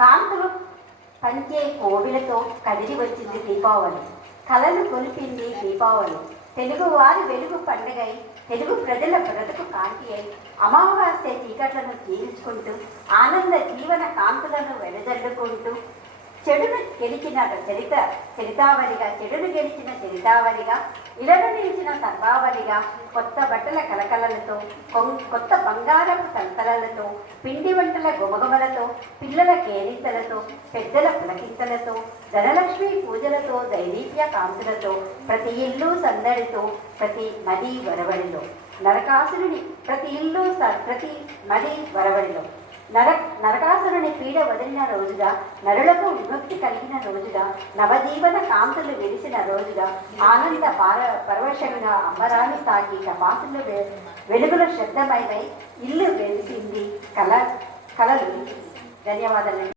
కాంతులు పంచే కోవిలతో కదిలి వచ్చింది దీపావళి. కళలు కొలిపింది దీపావళి. తెలుగువారి వెలుగు పండుగై, తెలుగు ప్రజల బ్రతుకు కాంతి అయి, అమావాస్య చీకట్లను చీల్చుకుంటూ ఆనంద జీవన కాంతులను వెదజల్లుకుంటూ చెడును గెలిచిన చరితావళిగా, చెడును గెలిచిన చరితావళిగా, ఇలను నిలిచిన సర్వావళిగా, కొత్త బట్టల కలకలలతో, కొత్త బంగారపు తలతలలతో, పిండి వంటల గుమగుమలతో, పిల్లల కేరింతలతో, పెద్దల పులకింతలతో, ధనలక్ష్మి పూజలతో, దైదీప్య కాంతులతో, ప్రతి ఇల్లు సందడితో, ప్రతి మది వరవడిలో, నరకాసురుని ప్రతి ఇల్లు ప్రతి మది వరవడిలో, నరకాసురుని పీడ వదిలిన రోజుగా, నరులకు విముక్తి కలిగిన రోజుగా, నవజీవన కాంతులు వెలిసిన రోజుగా, ఆనంద పరవశంగా అంబరాన్ని తాకి టపాసులు వెలుగుల శబ్దమైనై ఇల్లు వెలిసింది, కళలు. ధన్యవాదాలు.